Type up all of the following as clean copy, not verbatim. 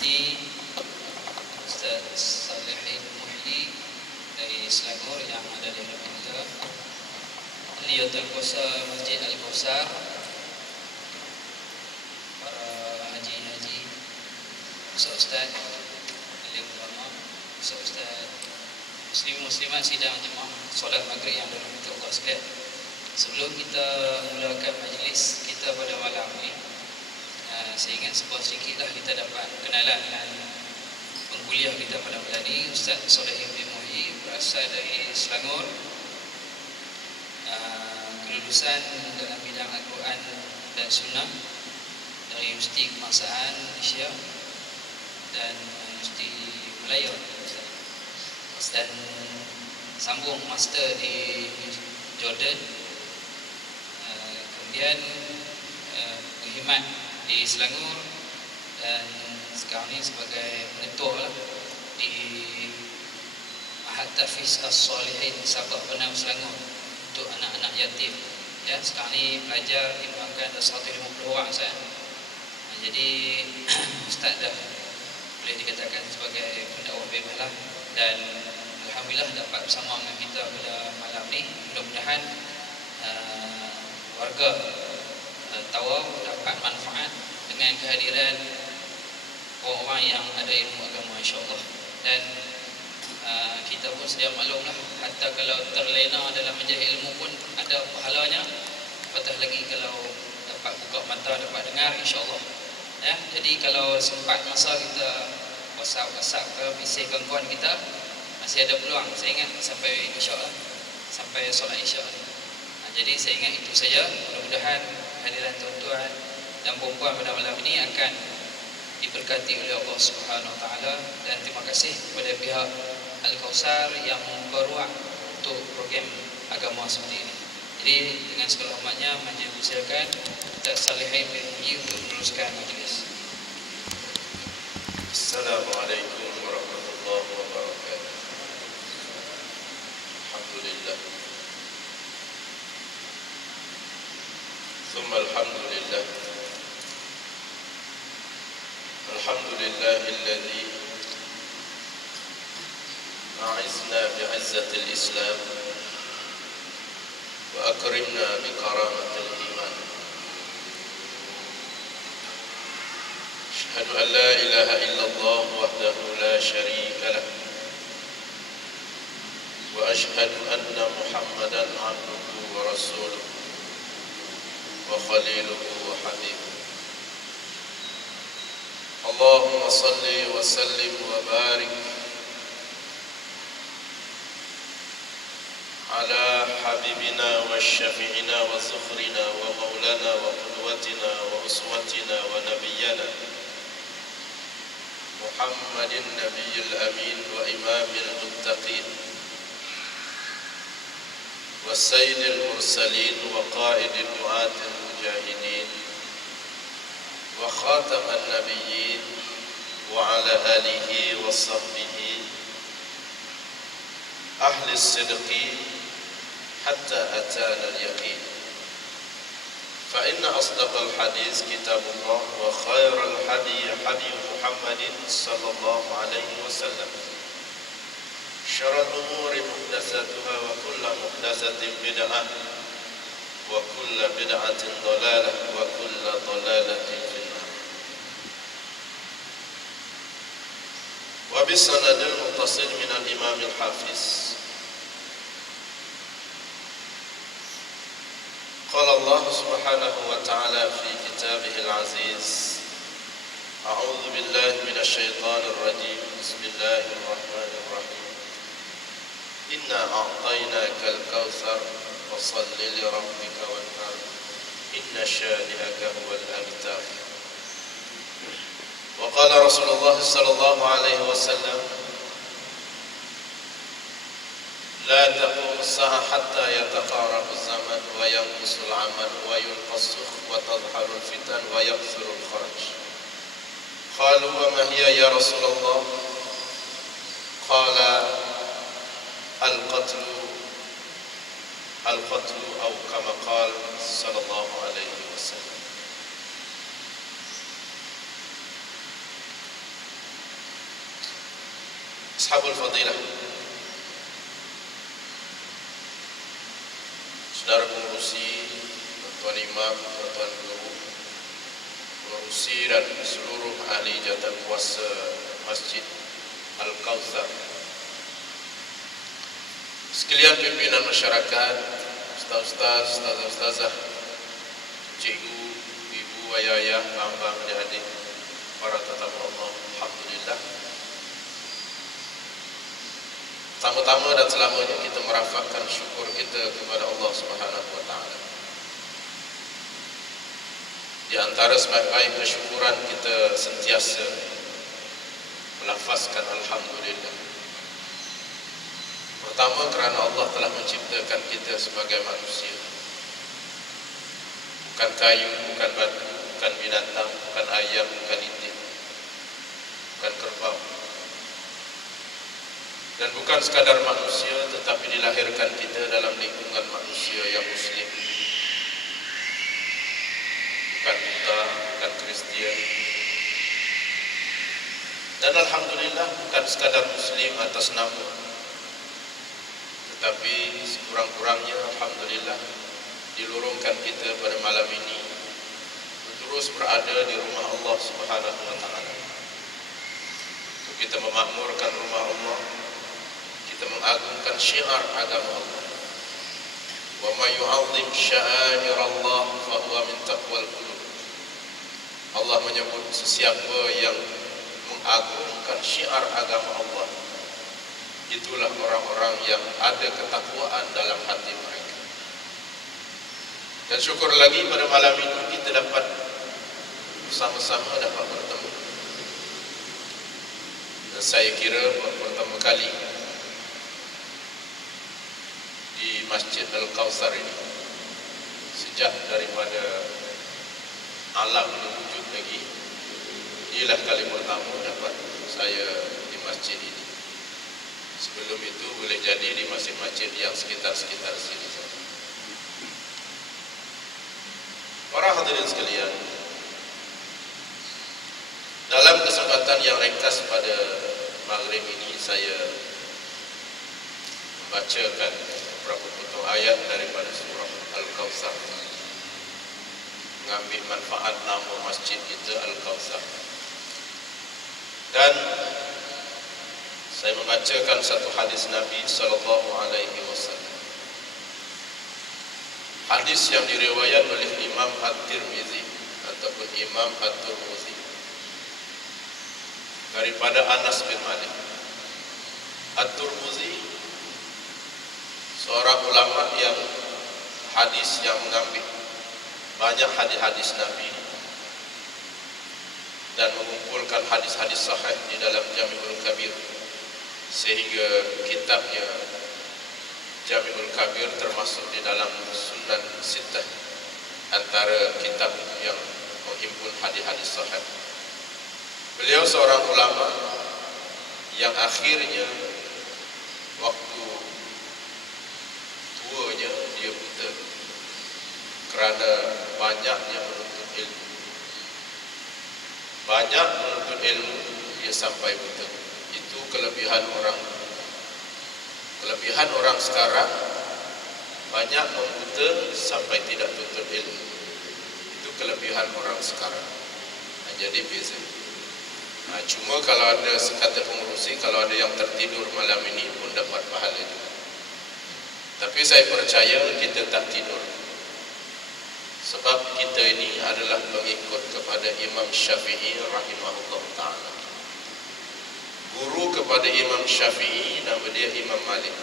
hormati Ustaz Salihin Muhyi dari Selangor yang ada di hadapan kita, Liyatul Qasar Masjid Al-Qasar, para haji-haji, ustaz-ustaz, alim ulama, ustaz-ustaz, muslim-muslimat sidang jemaah solat maghrib yang dirahmati Allah sekalian. Sebelum kita mulakan majlis kita pada malam ini, saya ingat sebuah sedikitlah kita dapat kenalan dengan pengkuliah kita pada malam ini. Ustaz Salihin Muhyi berasal dari Selangor, kelulusan dalam bidang Al-Quran dan Sunnah dari Universiti Kebangsaan Malaysia dan Universiti Melayu, dan sambung master di Jordan, kemudian berkhidmat di Selangor dan sekarang ni sebagai mentor lah di Mahad Tahfiz As-Salihin Sabak Penam Selangor untuk anak-anak yatim. Ya, sekarang ni pelajar dimuangkan 150 orang saya. Jadi ustaz dah boleh dikatakan sebagai pendakwah bebas lah, dan alhamdulillah dapat bersama dengan kita pada malam ni. Mudah-mudahan warga Tawau dapat manfaat dengan kehadiran orang-orang yang ada ilmu agama, insya-Allah. Dan kita pun sedia maklumlah, hatta kalau terlena dalam menjadi ilmu pun ada pahalanya, apatah lagi kalau dapat buka mata, dapat dengar, insya-Allah. Ya, jadi kalau sempat masa kita WhatsApp ke mesej kawan-kawan kita, masih ada peluang. Saya ingat sampai insya-Allah, sampai solat isya. Jadi saya ingat itu saja. Mudah-mudahan hadiran tuan-tuan dan puan-puan pada malam ini akan diberkati oleh Allah Subhanahu Wa Taala, dan terima kasih kepada pihak Al-Qasar yang membuat untuk program agama seperti ini. Jadi dengan segala hormatnya, majlis persilakan Ustaz Salihin Muhyi untuk meneruskan majlis. Assalamualaikum warahmatullahi wabarakatuh. Alhamdulillah. ثم الحمد لله. الحمد لله الذي أعزنا بعزة الإسلام وأكرمنا بكرامة الإيمان. أشهد أن لا إله إلا الله وحده لا شريك له، وأشهد أن محمدا عبده ورسوله وخليله وحبيبه. اللهم صل وسلم وبارك على حبيبنا وشفيعنا وزخرنا ومولانا وقدوتنا وأسوتنا ونبينا محمد النبي الأمين وإمام المتقين والسيد المرسلين وقائد الدعاة المجاهدين وخاتم النبيين وعلى آله وصحبه أهل الصدق حتى أتانا اليقين. فإن أصدق الحديث كتاب الله، وخير الهدي هدي محمد صلى الله عليه وسلم، شر الأمور محدثاتها وكل محدثة بدعة وكل بدعة ضلالة وكل ضلالة في النار. وبالسند المتصل من الإمام الحافظ قال الله سبحانه وتعالى في كتابه العزيز: أعوذ بالله من الشيطان الرجيم، بسم الله الرحمن الرحيم، إنا أعطيناك الكوثر فصل لربك وانحر إن شانئك هو الأبتر. وقال رسول الله صلى الله عليه وسلم: لا تقوم الساعة حتى يتقارب الزمن وينقص العمل ويلقى السخط وتظهر الفتن ويكثر الخرج. قالوا: وما هي يا رسول الله؟ قال: القتل أو كما قال صلى الله عليه وسلم. Ashabul Fadilah, saudara pengurusi, tuan imam, tuan guru, pengurusi dan seluruh ahli jawatan kuasa Masjid Al-Kautsar, sekalian pimpinan masyarakat, ustaz-ustaz, ustazah, cikgu, ibu, ayah, abang, adik-adik, para tetamu Allah, alhamdulillah. Pertama-tama dan selamanya kita merafakkan syukur kita kepada Allah Subhanahu wa taala. Di antara sebaik-baik kesyukuran kita sentiasa melafazkan alhamdulillah. Pertama kerana Allah telah menciptakan kita sebagai manusia. Bukan kayu, bukan batu, bukan binatang, bukan ayam, bukan itik, bukan kerbau. Dan bukan sekadar manusia, tetapi dilahirkan kita dalam lingkungan manusia yang muslim. Bukan Buddha, bukan Kristian. Dan alhamdulillah bukan sekadar muslim atas nama, tetapi sekurang-kurangnya alhamdulillah dilurungkan kita pada malam ini terus berada di rumah Allah Subhanahu wa taala. Untuk kita memakmurkan rumah Allah, kita mengagungkan syiar agama Allah. Wa may yu'azzim sya'air Allah fa huwa min taqwal qulub. Allah menyebut sesiapa yang mengagungkan syiar agama Allah, itulah orang-orang yang ada ketakwaan dalam hati mereka. Dan syukur lagi pada malam ini kita dapat bersama-sama dapat bertemu. Dan saya kira pertama kali di Masjid Al-Kautsar ini sejak daripada alam wujud lagi, inilah kali pertama dapat saya di masjid ini. Sebelum itu boleh jadi di masjid-masjid yang sekitar-sekitar sini. Para hadirin sekalian, dalam kesempatan yang ringkas pada maghrib ini saya membacakan beberapa potong ayat daripada surah Al-Kautsar, mengambil manfaat nama masjid kita Al-Kautsar. Dan saya membacakan satu hadis Nabi sallallahu alaihi wasallam. Hadis yang diriwayat oleh Imam At-Tirmizi ataupun Imam At-Tirmizi daripada Anas bin Malik. At-Tirmizi seorang ulama yang hadis yang mengambil banyak hadis-hadis Nabi dan mengumpulkan hadis-hadis sahih di dalam Jami'ul Kabir, sehingga kitabnya Jami'ul Kabir termasuk di dalam Sunan Sittah, antara kitab yang menghimpun hadis-hadis sahih. Beliau seorang ulama yang akhirnya waktu tuanya dia buta kerana banyaknya menuntut ilmu. Banyak menuntut ilmu dia sampai buta. Itu kelebihan orang. Kelebihan orang sekarang banyak membuta sampai tidak tuntut ilmu. Itu kelebihan orang sekarang. Jadi beza. Cuma kalau ada sekata pengurusi, kalau ada yang tertidur malam ini pun dapat pahala juga. Tapi saya percaya kita tak tidur, sebab kita ini adalah pengikut kepada Imam Syafi'i rahimahullah ta'ala. Guru kepada Imam Syafi'i nama dia Imam Malik.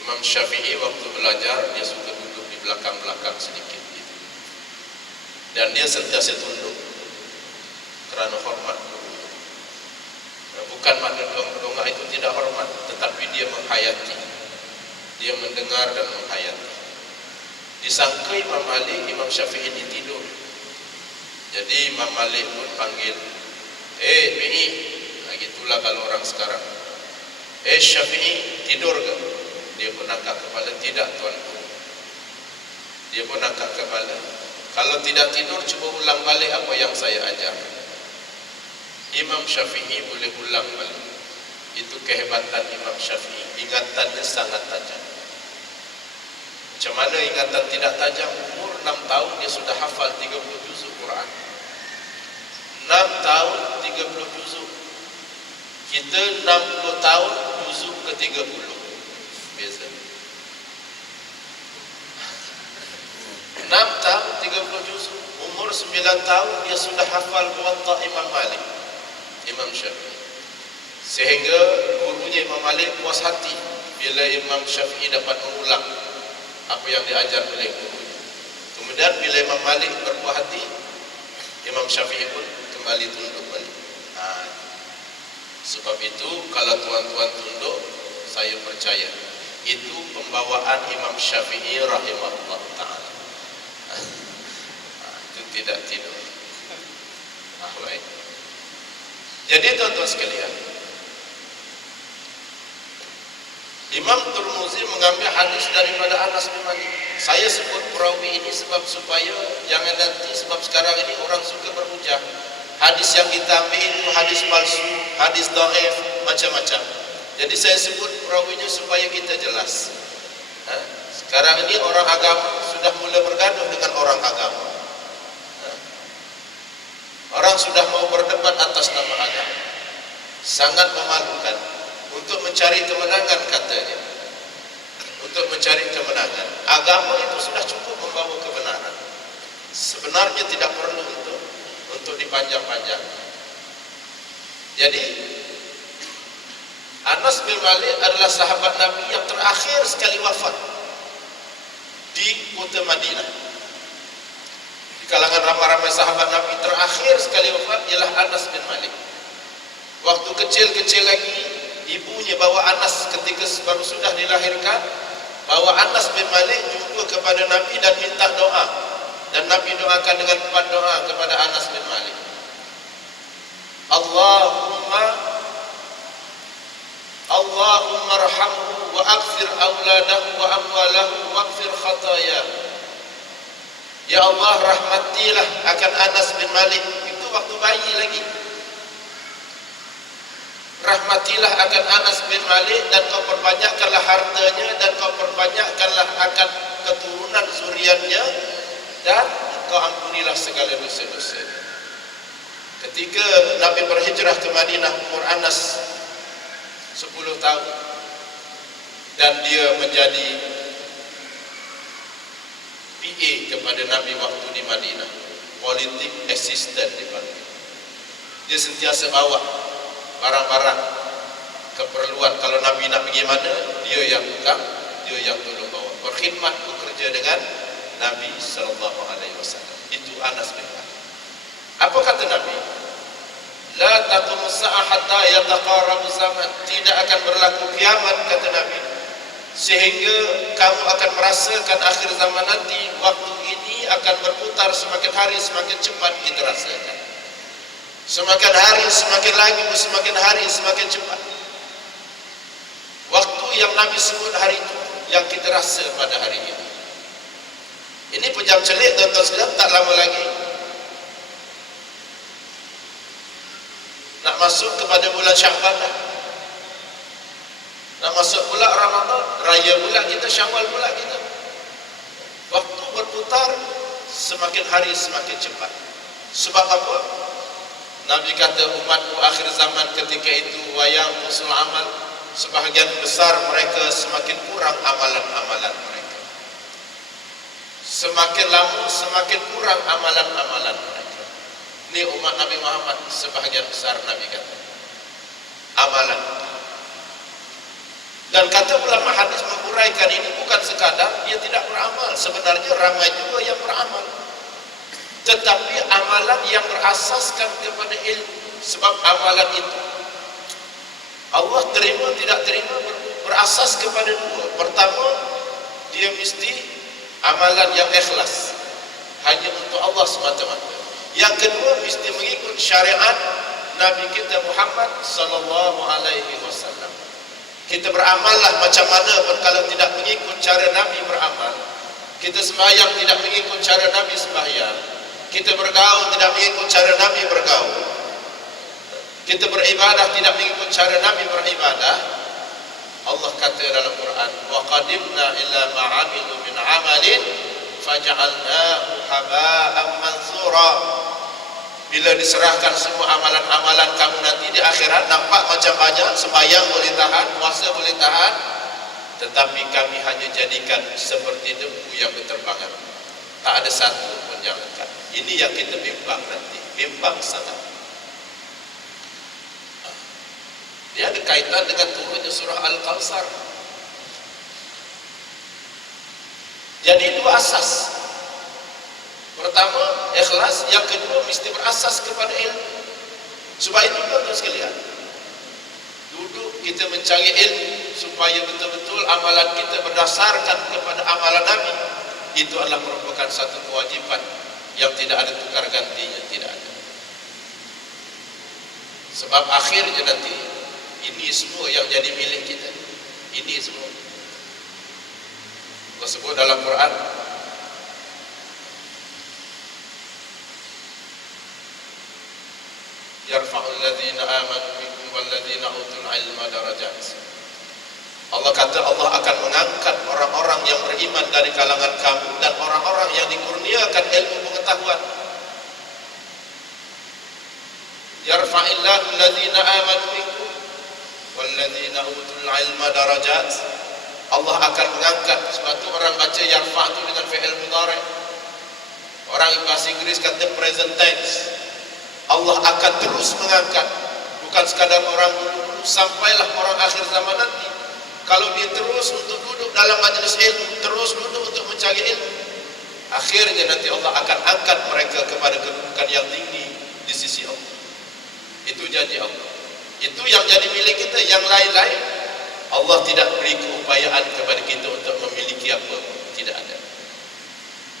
Imam Syafi'i waktu belajar dia suka duduk di belakang-belakang sedikit gitu. Dan dia sentiasa tunduk kerana hormat guru. Bukan makna dongak itu tidak hormat, tetapi dia menghayati, dia mendengar dan menghayati. Disangka Imam Malik, Imam Syafi'i ini tidur. Jadi Imam Malik pun panggil, Bi'i, gitulah kalau orang sekarang. Syafi'i, tidur ke? Dia pun angkat kepala, tidak tuanku. Dia pun angkat kepala. Kalau tidak tidur, cuba ulang balik apa yang saya ajar. Imam Syafi'i boleh ulang balik. Itu kehebatan Imam Syafi'i. Ingatannya sangat tajam. Macam mana ingatan tidak tajam? Umur 6 tahun dia sudah hafal 30 juzuk Quran. 6 tahun 30 juzuk. Kita 60 tahun juzuk ke 30. Biasa. 6 tahun 30 juzuk. Umur 9 tahun dia sudah hafal Muwatta Imam Malik, Imam Syafi'i. Sehingga gurunya Imam Malik puas hati bila Imam Syafi'i dapat mengulang apa yang diajar oleh guru. Kemudian bila Imam Malik berpuas hati, Imam Syafi'i pun kembali tunduk balik. Sebab itu kalau tuan-tuan tunduk, saya percaya itu pembawaan Imam Syafi'i rahimahullah ta'ala. Itu tidak tidur. Baik. Jadi tuan-tuan sekalian, Imam Tirmizi mengambil hadis daripada Anas bin Malik. Saya sebut perawi ini sebab supaya jangan nanti, sebab sekarang ini orang suka berhujah. Hadis yang kita ambil itu hadis palsu, hadis dhaif, macam-macam. Jadi saya sebut perawinya supaya kita jelas. Sekarang ini orang agama sudah mulai bergaduh dengan orang agama. Orang sudah mau berdebat atas nama agama. Sangat memalukan. Untuk mencari kemenangan katanya. Untuk mencari kemenangan. Agama itu sudah cukup membawa kebenaran. Sebenarnya tidak perlu untuk dipanjang-panjang. Jadi Anas bin Malik adalah sahabat Nabi yang terakhir sekali wafat di kota Madinah. Di kalangan ramai-ramai sahabat Nabi terakhir sekali wafat ialah Anas bin Malik. Waktu kecil-kecil lagi, ibunya bawa Anas ketika baru sudah dilahirkan, bawa Anas bin Malik jumpa kepada Nabi dan minta doa. Dan Nabi doakan dengan 4 doa kepada Anas bin Malik. Allahumma arhamhu wa aghfir auladahu wa amwalahu wa aghfir khatayahu. Ya Allah, rahmatilah akan Anas bin Malik. Itu waktu bayi lagi. Rahmatilah akan Anas bin Malik dan kau perbanyakkanlah hartanya dan kau perbanyakkanlah akan keturunan zuriatnya dan kau ampunilah segala dosa-dosa. Ketika Nabi berhijrah ke Madinah, umur Anas 10 tahun dan dia menjadi PA kepada Nabi waktu di Madinah, politik assistant dipanggil. Dia sentiasa bawa barang-barang keperluan. Kalau Nabi nak pergi mana, dia yang pegang, dia yang tolong bawa. Berkhidmat, bekerja dengan Nabi SAW. Itu Anas bin Malik. Apa kata Nabi? La taqumu sa'ah hatta yataqarabu zaman. Tidak akan berlaku kiamat, kata Nabi, sehingga kamu akan merasakan akhir zaman nanti. Waktu ini akan berputar, semakin hari semakin cepat kita rasakan. Semakin hari semakin lagi, semakin hari semakin cepat. Waktu yang Nabi sebut hari itu yang kita rasa pada hari ini. Ini pejam celik, tuan-tuan sekalian, tak lama lagi nak masuk kepada bulan Syawal dah. Nak masuk pula Ramadan, raya pula kita, Syawal pula kita. Waktu berputar, semakin hari semakin cepat. Sebab apa? Nabi kata umatku akhir zaman ketika itu wayang usul amal, sebahagian besar mereka semakin kurang amalan-amalan mereka. Semakin lama semakin kurang amalan-amalan mereka. Ini umat Nabi Muhammad sebahagian besar, Nabi kata amalan. Dan kata ulama hadis menguraikan ini bukan sekadar dia tidak beramal, sebenarnya ramai juga yang beramal, tetapi amalan yang berasaskan kepada ilmu. Sebab amalan itu Allah terima tidak terima berasas kepada dua. Pertama, dia mesti amalan yang ikhlas, hanya untuk Allah semata-mata. Yang kedua, mesti mengikut syariat Nabi kita Muhammad sallallahu alaihi wasallam. Kita beramallah macam mana pun kalau tidak mengikut cara Nabi beramal. Kita sembahyang tidak mengikut cara Nabi sembahyang. Kita bergaul tidak mengikut cara Nabi bergaul. kita beribadah tidak mengikut cara Nabi beribadah, Allah kata dalam Quran, wa qadimna ila ma 'amilu min 'amalin faj'alnahu haba'an mansura. Bila diserahkan semua amalan-amalan kamu nanti di akhirat, nampak macam banyak, sembahyang boleh tahan, puasa boleh tahan, tetapi kami hanya jadikan seperti debu yang berterbangan, tak ada satu pun yang lekat. Ini yang kita bimbang nanti, bimbang sangat. Dia ada kaitan dengan turunnya surah Al-Kawthar. Jadi dua asas. Pertama, ikhlas. Yang kedua, mesti berasas kepada ilmu. Sebab itu tuan-tuan sekalian, duduk kita mencari ilmu supaya betul-betul amalan kita berdasarkan kepada amalan Nabi. Itu adalah merupakan satu kewajipan yang tidak ada tukar gantinya, tidak ada. Sebab akhirnya nanti ini semua yang jadi milik kita. Ini semua Allah sebut dalam Quran, yarfa'ul ladzina amanu minkum wal ladzina utul ilma darajat. Allah kata Allah akan mengangkat orang-orang yang beriman dari kalangan kamu dan orang-orang yang dikurniakan ilmu pengetahuan. Yarfa'illahu ladzina amanu minkum wal ladzina utul ilma darajat. Allah akan mengangkat. Sebab tu orang baca yarfa' tu dengan fi'il mudhari'. Orang bahasa Inggris kata present tense. Allah akan terus mengangkat, bukan sekadar orang dulu, sampailah orang akhir zaman nanti. Kalau dia terus untuk duduk dalam majlis ilmu, terus duduk untuk mencari ilmu, akhirnya nanti Allah akan angkat mereka kepada kedudukan yang tinggi di sisi Allah. Itu janji Allah. Itu yang jadi milik kita. Yang lain-lain Allah tidak beri keupayaan kepada kita untuk memiliki apa, tidak ada.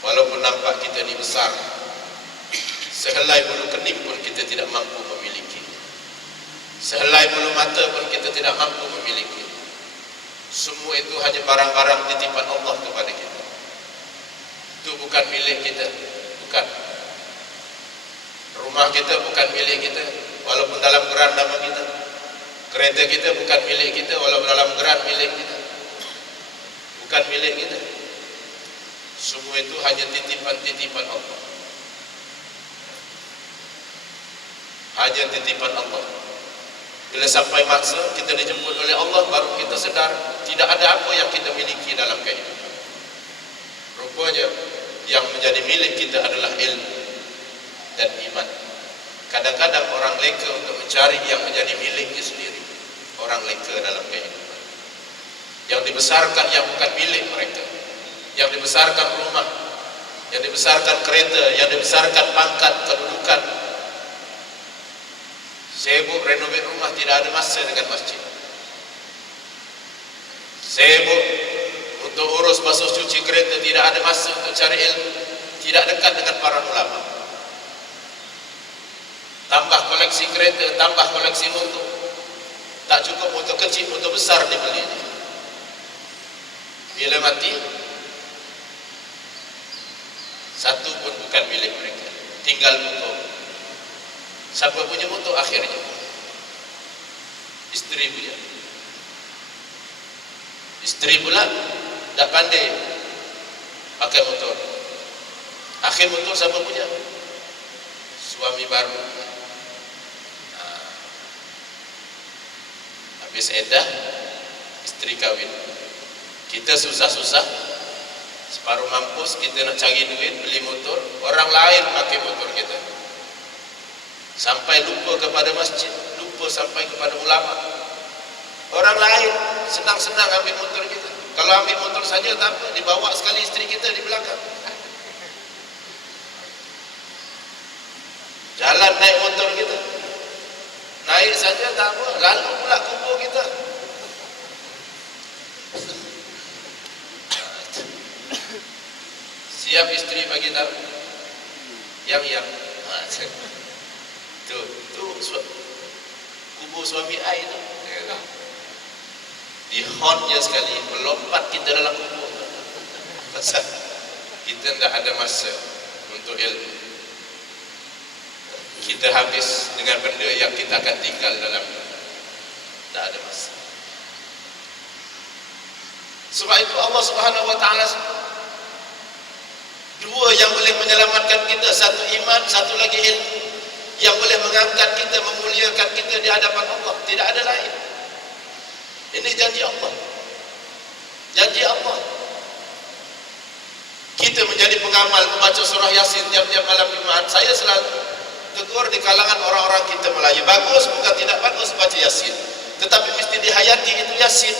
Walaupun nampak kita ni besar, sehelai bulu kening pun kita tidak mampu memiliki. Sehelai bulu mata pun kita tidak mampu memiliki. Semua itu hanya barang-barang titipan Allah kepada kita. Itu bukan milik kita, bukan. Rumah kita bukan milik kita, walaupun dalam geran nama kita. Kereta kita bukan milik kita, walaupun dalam geran milik kita. Bukan milik kita. Semua itu hanya titipan-titipan Allah. Hanya titipan Allah. Bila sampai masa kita dijemput oleh Allah, baru kita sedar tidak ada apa yang kita miliki dalam kehidupan. Rupanya yang menjadi milik kita adalah ilmu dan iman. Kadang-kadang orang leka untuk mencari yang menjadi miliknya sendiri. Orang leka dalam kehidupan. Yang dibesarkan yang bukan milik mereka. Yang dibesarkan rumah, yang dibesarkan kereta, yang dibesarkan pangkat, kedudukan. Sibuk renovate rumah, tidak ada masa dengan masjid. Sibuk untuk urus basuh cuci kereta, tidak ada masa untuk cari ilmu. Tidak dekat dengan para ulama. Tambah koleksi kereta, tambah koleksi motor. Tak cukup motor kecil, motor besar dibeli. Bila mati, satu pun bukan milik mereka. Tinggal motor. Siapa punya motor akhirnya? Isteri punya. Isteri pula tak pandai pakai motor. Akhir motor siapa punya? Suami baru. Habis edah, isteri kahwin. Kita susah-susah, separuh mampus, kita nak cari duit, beli motor. Orang lain pakai motor kita. Sampai lupa kepada masjid, lupa sampai kepada ulama. Orang lain senang-senang ambil motor kita. Kalau ambil motor saja tak apa, dibawa sekali isteri kita di belakang. Jalan naik motor kita, naik saja tak apa, lalu pula kubur kita. Siap isteri bagi tahu yang tu kubur suami ai tu. Di hon je sekali melompat kita dalam kubur. Pasal kita tidak ada masa untuk ilmu. kita habis dengan benda yang kita akan tinggal dalam tak ada masa. Sebab itu Allah Subhanahu wa taala dua yang boleh menyelamatkan kita, satu iman, satu lagi ilmu, yang boleh mengangkat kita, memuliakan kita di hadapan Allah, tidak ada lain. Ini janji Allah. Janji Allah. Kita menjadi pengamal membaca surah Yasin tiap-tiap malam Jumaat. Saya selalu tegur di kalangan orang-orang kita Melayu, bagus bukan tidak bagus baca Yasin, tetapi mesti dihayati itu Yasin.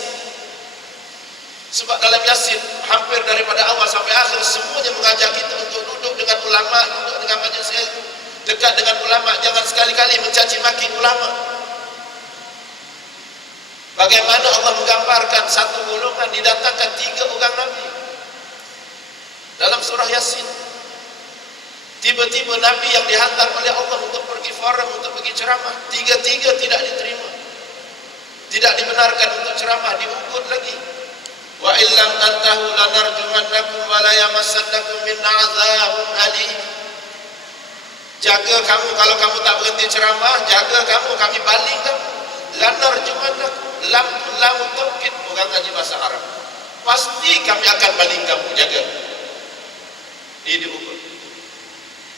Sebab dalam Yasin hampir daripada awal sampai akhir semuanya mengajak kita untuk duduk dengan ulama, duduk dengan majelis ilmu, dekat dengan ulama, jangan sekali-kali mencaci maki ulama. Bagaimana Allah menggambarkan satu golongan didatangkan 3 orang Nabi dalam surah Yasin. Tiba-tiba Nabi yang dihantar oleh Allah untuk pergi forum, untuk pergi ceramah, 3 tidak diterima, tidak dibenarkan untuk ceramah, diugut lagi. Wa illam tantahu lanarjumannakum wa la yamassannakum minna 'adzabun alim. Jaga kamu, kalau kamu tak berhenti ceramah, jaga kamu, kami baling kamu. Lanarjumannakum, lam taukid, orang ngaji bahasa Arab. Pasti kami akan baling kamu, jaga. Ini diukur.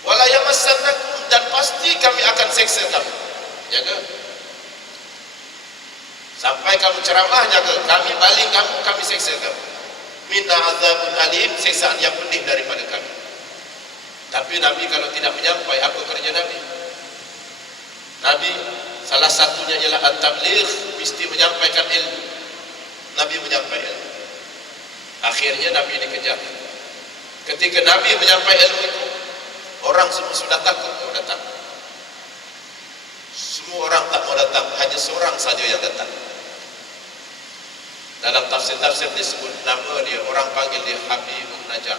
Wa la yamassannakum, dan pasti kami akan seksa kamu, jaga. Sampai kamu ceramah, jaga, kami baling kamu, kami seksa kamu. Minna 'adzabun alim, seksaan yang pedih daripada kami. Tapi Nabi kalau tidak menyampai, apa kerja Nabi? Nabi salah satunya ialah at-tabligh, mesti menyampaikan ilmu. Nabi menyampaikan ilmu. Akhirnya Nabi dikejar. Ketika Nabi menyampaikan ilmu itu, orang semua sudah takut mau datang. Semua orang tak mau datang, hanya seorang saja yang datang. Dalam tafsir-tafsir disebut nama dia, orang panggil dia Habibun Najah,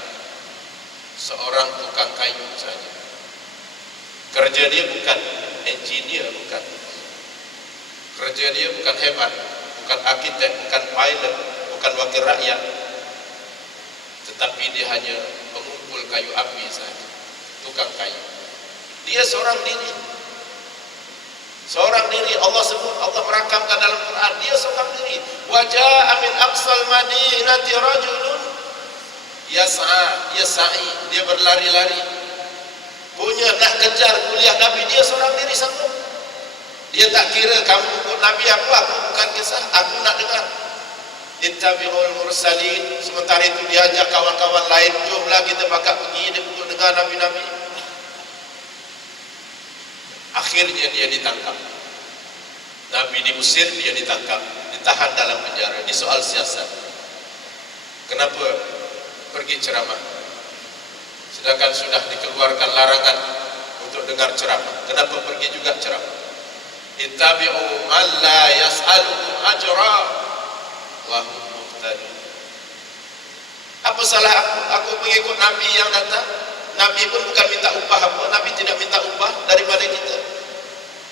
seorang tukang kayu saja. Kerja dia bukan engineer, bukan. Kerja dia bukan hebat, bukan arkitek, bukan pilot, bukan wakil rakyat, tetapi dia hanya mengumpul kayu api saja. Tukang kayu. Dia seorang diri. Seorang diri. Allah sebut, Allah merakamkan dalam Quran, dia seorang diri. Waja'a min aqsal madinati rajulun yas'i, dia berlari-lari, punya nak kejar kuliah Nabi, dia seorang diri sanggup. Dia tak kira kamu ikut Nabi aku bukan kisah, aku nak dengar. Ittabi'ul mursalin. Sementara itu dia ajak kawan-kawan lain, jomlah kita bakal pergi untuk dengar Nabi-Nabi. Akhirnya dia ditangkap. Nabi diusir, dia ditangkap, ditahan dalam penjara, disoal siasat. Kenapa pergi ceramah? Sedangkan sudah dikeluarkan larangan untuk dengar ceramah. Kenapa pergi juga ceramah? Ittabi'u man la yas'alukum ajra wa hum muhtadun. Apa salah aku mengikut Nabi yang datang? Nabi pun bukan minta upah apa, Nabi tidak minta upah daripada kita.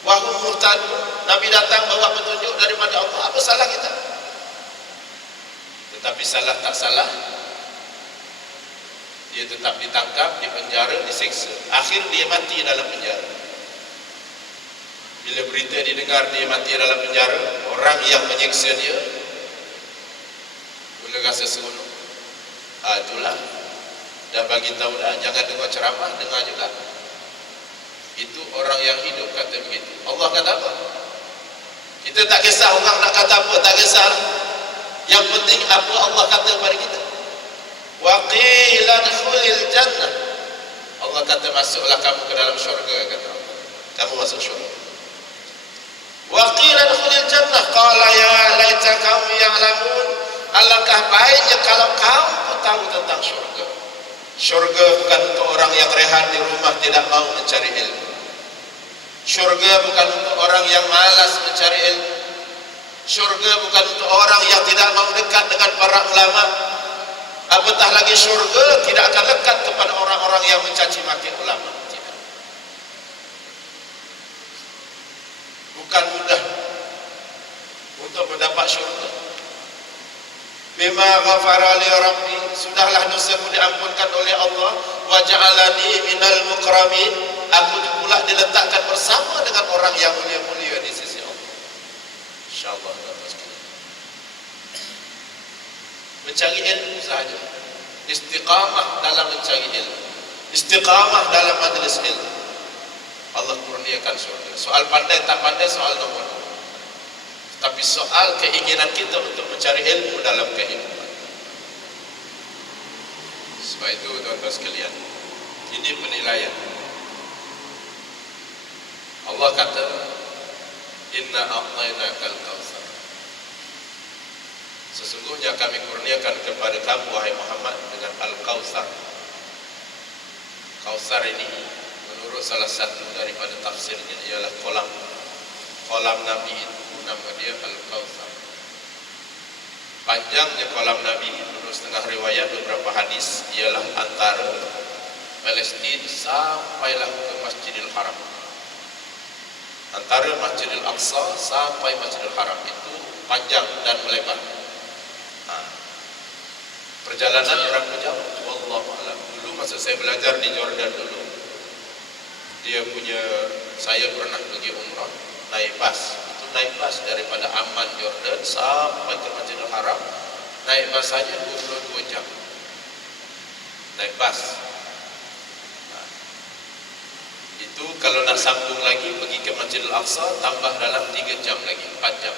Wa hum muhtadun, Nabi datang bawa petunjuk daripada Allah. Apa salah kita? Tetapi salah tak salah, dia tetap ditangkap, dipenjara, diseksa. Akhir dia mati dalam penjara. Bila berita didengar dia mati dalam penjara, orang yang menyiksa dia mula rasa seronok. Itulah, dah bagi tahu dah, jangan dengar ceramah, dengar juga. Itu orang yang hidup kata begitu. Allah kata apa? Kita tak kisah orang nak kata apa, tak kisah. Yang penting apa Allah kata kepada kita. Wa qila dkhulil jannah, Allah kata masuklah kamu ke dalam syurga, kata Allah. Kamu masuk syurga. Wa qila dkhulil jannah, qala ya laita qaumi ya'lamun, alangkah baiknya kalau kamu tahu tentang syurga. Syurga bukan untuk orang yang rehat di rumah tidak mau mencari ilmu. Syurga bukan untuk orang yang malas mencari ilmu. Syurga bukan untuk orang yang tidak mau dekat dengan para ulama. Apatah lagi syurga tidak akan lekat kepada orang-orang yang mencaci maki ulama. Tidak. Bukan mudah untuk mendapat syurga. Bima ghafara li rabbi, sudahlah dosaku diampunkan oleh Allah. Wa ja'alani minal mukramin, aku pula kelak diletakkan bersama dengan orang yang mulia-mulia di sisi Allah. InsyaAllah. Mencari ilmu sahaja, istiqamah dalam mencari ilmu, istiqamah dalam majlis ilmu, Allah kurniakan surga. Soal pandai tak pandai soal nomor, tapi soal keinginan kita untuk mencari ilmu dalam kehidupan. Sebab itu tuan-tuan sekalian, ini penilaian. Allah kata, Inna a'tainakal kautsar. Sesungguhnya kami kurniakan kepada kamu wahai Muhammad dengan Al-Kautsar. Kautsar ini menurut salah satu daripada tafsirnya ialah kolam Nabi itu nama dia Al-Kautsar. Panjangnya kolam Nabi menurut setengah riwayat beberapa hadis ialah antara Palestin sampailah ke Masjidil Haram. Antara Masjidil Aqsa sampai Masjidil Haram itu panjang dan melebar. Perjalanan berapa jam? Wallahu a'lam. Dulu masa saya belajar di Jordan dulu, saya pernah pergi umrah naik bas. Itu naik bas daripada Amman Jordan sampai ke Masjidil Haram, naik bas saja 22 jam. Naik bas. Itu kalau nak sambung lagi pergi ke Masjidil Aqsa tambah dalam 3 jam lagi, 4 jam.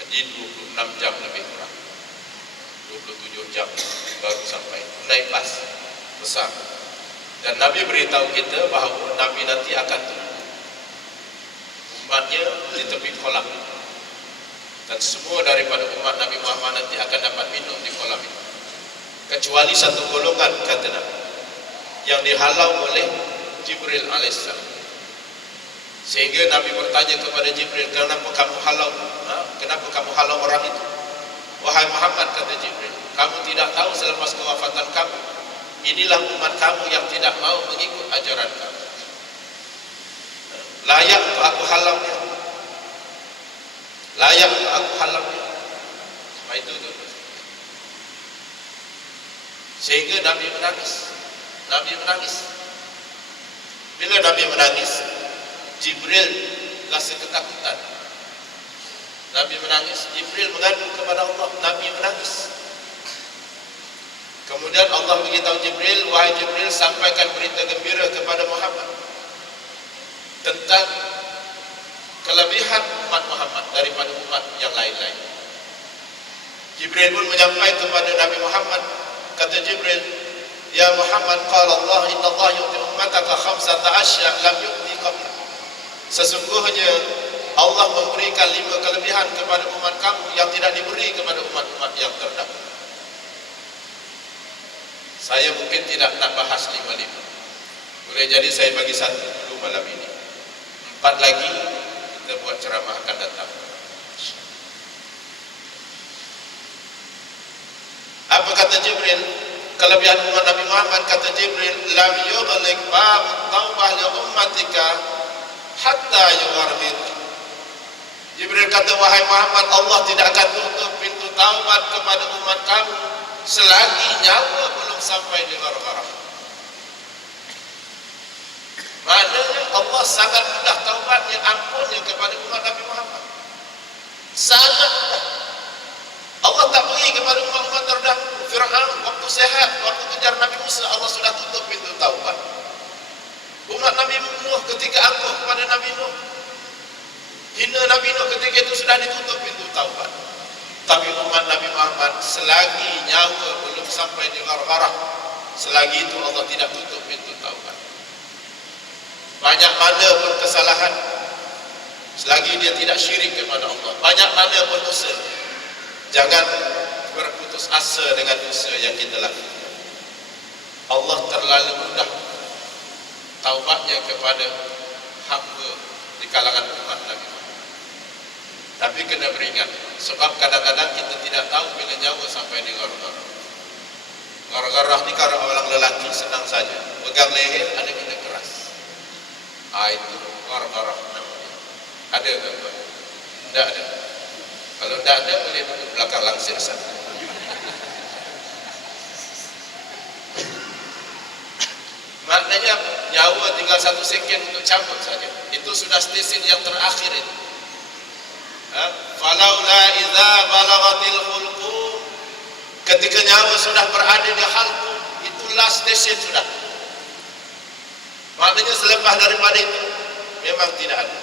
Jadi 26 jam lebih kurang. 27 jam baru sampai. Naik bas besar. Dan Nabi beritahu kita bahawa Nabi nanti akan tunggu umatnya di tepi kolam. Dan semua daripada umat Nabi Muhammad nanti akan dapat minum di kolam itu. Kecuali satu golongan, kata Nabi, yang dihalau oleh Jibril alaihissalam. Sehingga Nabi bertanya kepada Jibril, kenapa kamu halau orang itu? Wahai Muhammad, kata Jibril, kamu tidak tahu selepas kewafatan kamu, inilah umat kamu yang tidak mau mengikut ajaran kamu. Layak untuk aku halaunya. Layak untuk aku halaunya. Sebab itu tu. Sehingga Nabi menangis. Nabi menangis. Bila Nabi menangis, Jibril rasa ketakutan. Nabi menangis, Jibril mengadu kepada Allah, Nabi menangis. Kemudian Allah beritahu Jibril, wahai Jibril, sampaikan berita gembira kepada Muhammad tentang kelebihan umat Muhammad daripada umat yang lain-lain. Jibril pun menyampaikan kepada Nabi Muhammad, kata Jibril, ya Muhammad, qala Allah, inna Allah yu'ti ummataka khamsata asya' lam yu'ti qabla. Sesungguhnya Allah memberikan 5 kelebihan kepada umat kamu yang tidak diberi kepada umat-umat yang terdahulu. Saya mungkin tidak nak bahas 5-5. Boleh jadi saya bagi 1 dulu malam ini. 4 lagi kita buat ceramah akan datang. Apa kata Jibril? Kelebihan umat Nabi Muhammad, kata Jibril, lam yughliq bab taubah li ummatika hatta yughargir. Jibril kata, wahai Muhammad, Allah tidak akan tutup pintu taubat kepada umat kamu selagi nyawa belum sampai di ghargharah. Maknanya Allah sangat mudah taubatnya, ampunnya kepada umat Nabi Muhammad. Sangat mudah. Allah tak beri kepada umat-umat terdahulu. Fir'aun waktu sehat, waktu kejar Nabi Musa, Allah sudah tutup pintu taubat. Umat Nabi Nuh ketika angkuh kepada Nabi Nuh, hina Nabi Nuh ketika itu sudah ditutup pintu taubat. Tapi umat Nabi Muhammad selagi nyawa belum sampai di ghargharah, selagi itu Allah tidak tutup pintu taubat. Banyak mana pun kesalahan, selagi dia tidak syirik kepada Allah, banyak mana pun dosa, jangan berputus asa dengan dosa yang kita lakukan. Allah terlalu mudah taubatnya kepada hamba di kalangan umat Nabi Muhammad. Tapi kena beringat, sebab kadang-kadang kita tidak tahu bila nyawa sampai di ghargharah. Ghargharah ni kalau orang lelaki senang saja, pegang leher ada kena keras. Itu ghargharah namanya. Ada tak Pak? Tak ada. Kalau tak ada, boleh duduk belakang langsir sana. Maknanya Jawa tinggal 1 seken untuk cabut saja. Itu sudah stesen yang terakhir itu. Falaula idza balagatil hulqum, ketika nyawa sudah berada di halqum, itu last station sudah. Maknanya selepas daripada itu memang tidak ada.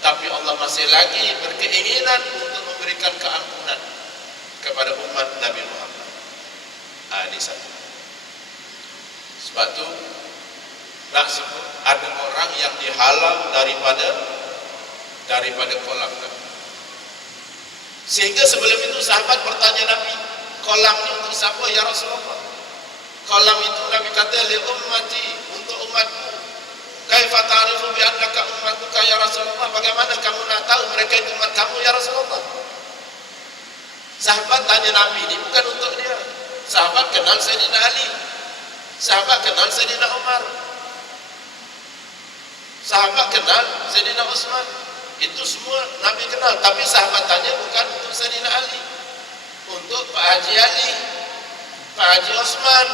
Tapi Allah masih lagi berkeinginan untuk memberikan keampunan kepada umat Nabi Muhammad. Ini satu. Sebab itu nak sebut ada orang yang dihalang daripada kolam Nabi. Sehingga sebelum itu sahabat bertanya Nabi, kolam ini untuk siapa ya Rasulullah? Kolam itu Nabi kata li ummati, untuk umatku. Kaifa ta'rifu bi annaka ummatuka ya Rasulullah? Bagaimana kamu nak tahu mereka itu umat kamu ya Rasulullah? Sahabat tanya Nabi, ini bukan untuk dia. Sahabat kenal Sayyidina Ali, sahabat kenal Sayyidina Umar, sahabat kenal Sayyidina Utsman. Itu semua Nabi kenal. Tapi sahabat tanya bukan untuk Sayyidina Ali, untuk Pak Haji Ali, Pak Haji Utsman,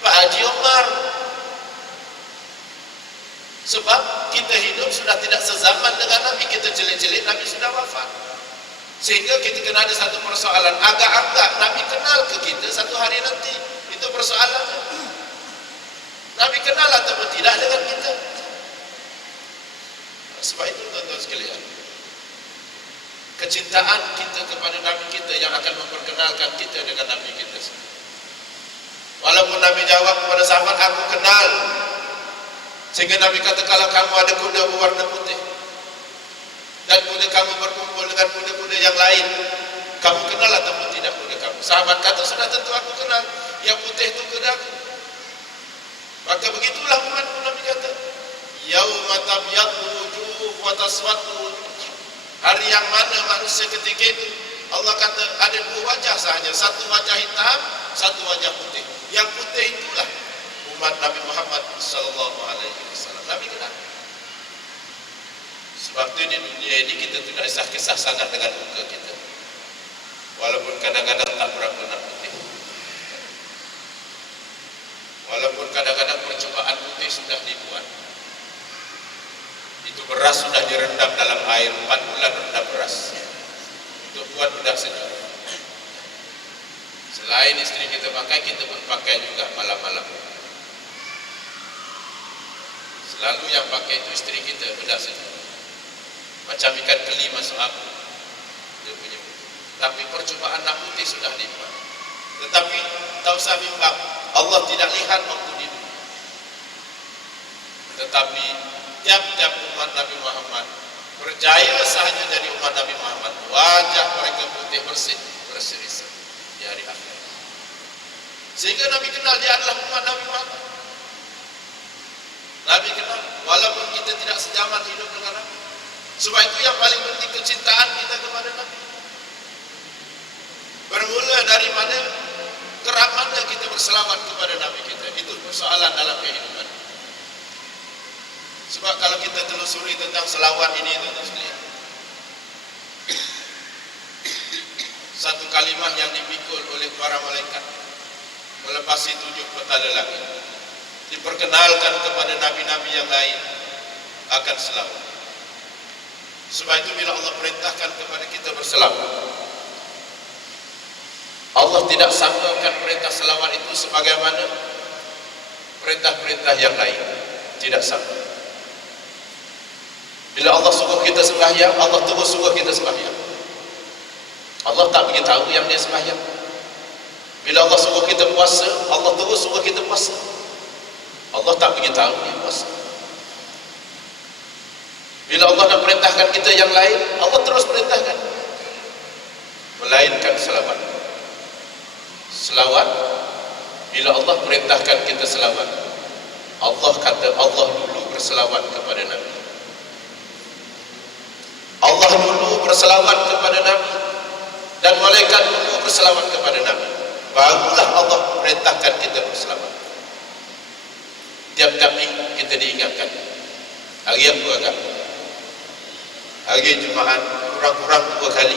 Pak Haji Umar. Sebab kita hidup sudah tidak sezaman dengan Nabi. Kita jelit-jelit Nabi sudah wafat. Sehingga kita kena ada satu persoalan, agak-agak Nabi kenal ke kita satu hari nanti. Itu persoalannya. Nabi kenal atau tidak dengan kita. Sebab itu tuan-tuan sekalian, kecintaan kita kepada Nabi kita yang akan memperkenalkan kita dengan Nabi kita sendiri. Walaupun Nabi jawab kepada sahabat, aku kenal. Sehingga Nabi kata, kalau kamu ada kuda berwarna putih dan kuda kamu berkumpul dengan kuda-kuda yang lain, kamu kenal ataupun tidak kuda kamu? Sahabat kata, sudah tentu aku kenal. Yang putih itu kuda aku. Maka begitulah umatku, Nabi kata, yauma tabyaddu wujuh wa taswaddu wujuh. Hari yang mana manusia ketika itu Allah kata ada 2 wajah sahaja, satu wajah hitam, satu wajah putih. Yang putih itulah umat Nabi Muhammad sallallahu alaihi wasallam. Nabi kenal. Sebab itu di dunia ini kita tidak kisah sangat dengan muka kita, walaupun kadang-kadang tak berapa nak putih, walaupun kadang-kadang percobaan putih sudah dibuat. Itu beras sudah direndam dalam air 4 bulan, rendam beras untuk buat bedak sejuk. Selain istri kita pakai, kita pun pakai juga malam-malam. Selalu yang pakai itu istri kita, bedak sejuk. Macam ikan keli masuk api, dia punya. Tapi percobaan nak putih sudah dibuat. Tetapi tak usah bimbang, Allah tidak lihat waktu di dunia. Tetapi tiap-tiap umat Nabi Muhammad berjaya sahaja dari umat Nabi Muhammad, wajah mereka putih berseri-seri di hari akhir. Sehingga Nabi kenal dia adalah umat Nabi Muhammad. Nabi kenal, walaupun kita tidak sejaman hidup dengan Nabi. Sebab itu yang paling penting kecintaan kita kepada Nabi. Bermula dari mana, kerap mana kita berselawat kepada Nabi kita. Itu persoalan dalam kehidupan. Sebab kalau kita telusuri tentang selawat ini, satu kalimah yang dipikul oleh para malaikat melepasi 7 petala langit, diperkenalkan kepada nabi-nabi yang lain akan selawat. Sebab itu bila Allah perintahkan kepada kita berselawat, Allah tidak samakan perintah selawat itu sebagaimana perintah-perintah yang lain, tidak sama. Bila Allah suruh kita sembahyang, Allah terus suruh kita sembahyang. Allah tak beritahu yang dia sembahyang. Bila Allah suruh kita puasa, Allah terus suruh kita puasa. Allah tak beritahu dia puasa. Bila Allah nak perintahkan kita yang lain, Allah terus perintahkan, melainkan selawat. Selawat, bila Allah perintahkan kita selawat, Allah kata Allah dulu berselawat kepada Nabi. Allah dulu berselawat kepada Nabi, dan malaikat dulu berselawat kepada Nabi. Barulah Allah perintahkan kita berselawat. Tiap-tiap minggu kita diingatkan. Hari apa agak? Hari Jumaat kurang-kurang 2 kali.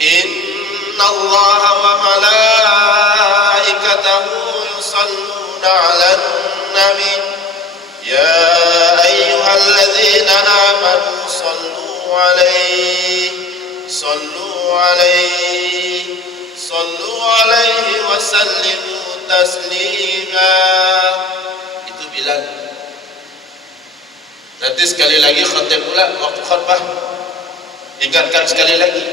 Inna Allah wa malaikatahu yusalluna 'alan Nabi. Ya ayyuhalladzina amanu sallu alaihi wa sallimu taslima. Itu Bilal. Nanti sekali lagi khatib pula waktu khutbah. Ingatkan sekali lagi.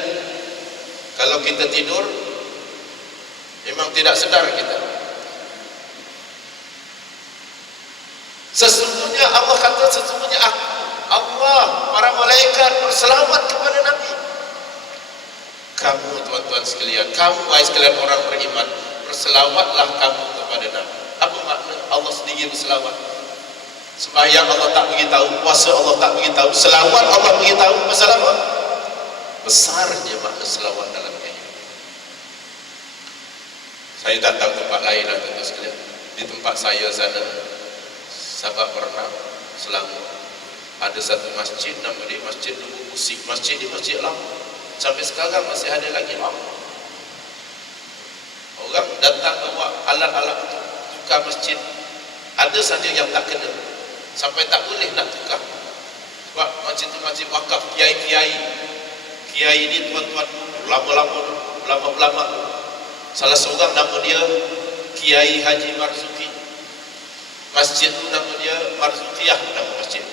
Kalau kita tidur, memang tidak sedar kita. Sesungguhnya Allah kata, sesungguhnya aku, Allah, para malaikat berselawat kepada Nabi. Kamu tuan-tuan sekalian, kamu wahai sekalian orang beriman, berselawatlah kamu kepada Nabi. Apa makna Allah sendiri berselawat? Sembahyang Allah tak beritahu, puasa Allah tak beritahu, selawat Allah beritahu. Pasal apa? Besarnya makna selawat dalam kehidupan. Saya datang tempat lain lah tuan-tuan sekalian. Di tempat saya sana, sahabat pernah Selangor, ada satu masjid nama dia Masjid Lubu Musik. Masjid ini masjid lama, sampai sekarang masih ada lagi lama. Orang datang bawa alat-alat untuk tukar masjid, ada saja yang tak kena, sampai tak boleh nak tukar. Sebab masjid itu masjid wakaf, kiai-kiai ini tuan-tuan lama-lama. Salah seorang nama dia Kiai Haji Marzuki. Masjid itu nama dia Marzukiyah, nama masjid.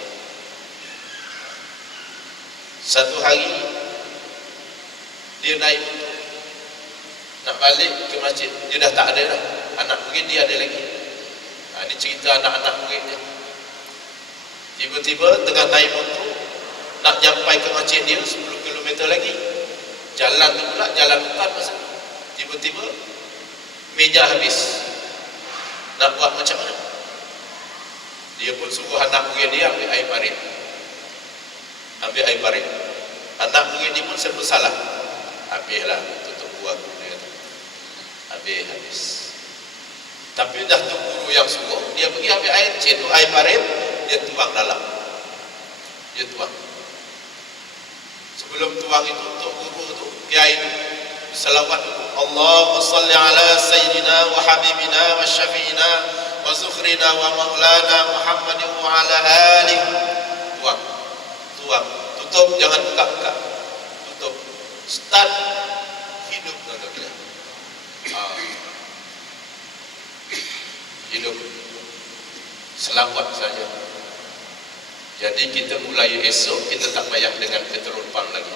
Satu hari dia naik motor nak balik ke masjid, dia dah tak ada dah. Anak murid dia ada lagi. Ini cerita anak-anak murid dia. Tiba-tiba tengah naik motor nak sampai ke masjid dia 10 km lagi. Jalan tu pula jalan hutan masa tu. Tiba-tiba minyak habis. Nak buat macam mana? Dia pun suruh anak murid dia ambil air parit. Anak murid dia pun serba salah. Habislah, tutup buang dia. Habis. Tapi dah tu guru yang suruh, dia pergi ambil air tu air parit, dia tuang dalam. Dia tuang. Sebelum tuang itu, untuk guru tu, kiai itu selawat dulu. Allahumma salli ala sayyidina wa habibina wa syafi'ina wa zukhrina wa maulana Muhammadin wa ala alihi. Tuang. Tutup, jangan buka-buka. Tutup. Start hidup tuan-tuan. Hidup. Selawat saja. Jadi kita mulai esok, kita tak payah dengan petrol pump lagi.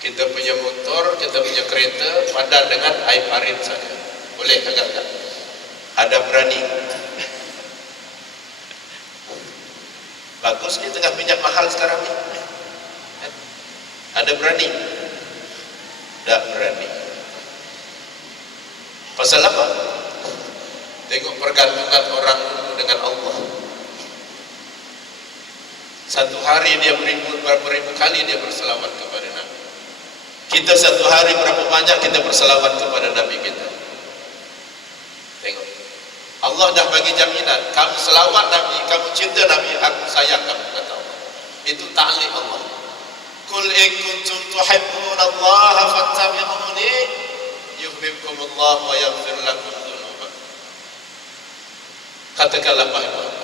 Kita punya motor, kita punya kereta, padan dengan air parit saja. Boleh agak tak? Ada berani. Bagus ni tengah minyak mahal sekarang ni. Ada berani? Tak berani. Pasal apa? Tengok pergantungan orang dengan Allah. Satu hari dia berapa ribu kali dia berselawat kepada Nabi. Kita satu hari berapa banyak kita berselawat kepada Nabi kita. Tengok, Allah dah bagi jaminan, kamu selawat Nabi, kamu cinta Nabi, aku sayang kamu, kata Allah. Itu ta'liq Allah. Qul in kuntum tuhibbunallaha fattabi'uni yuhibbukumullah wa yaghfir lakum dzunubakum. Katakanlah wahai Muhammad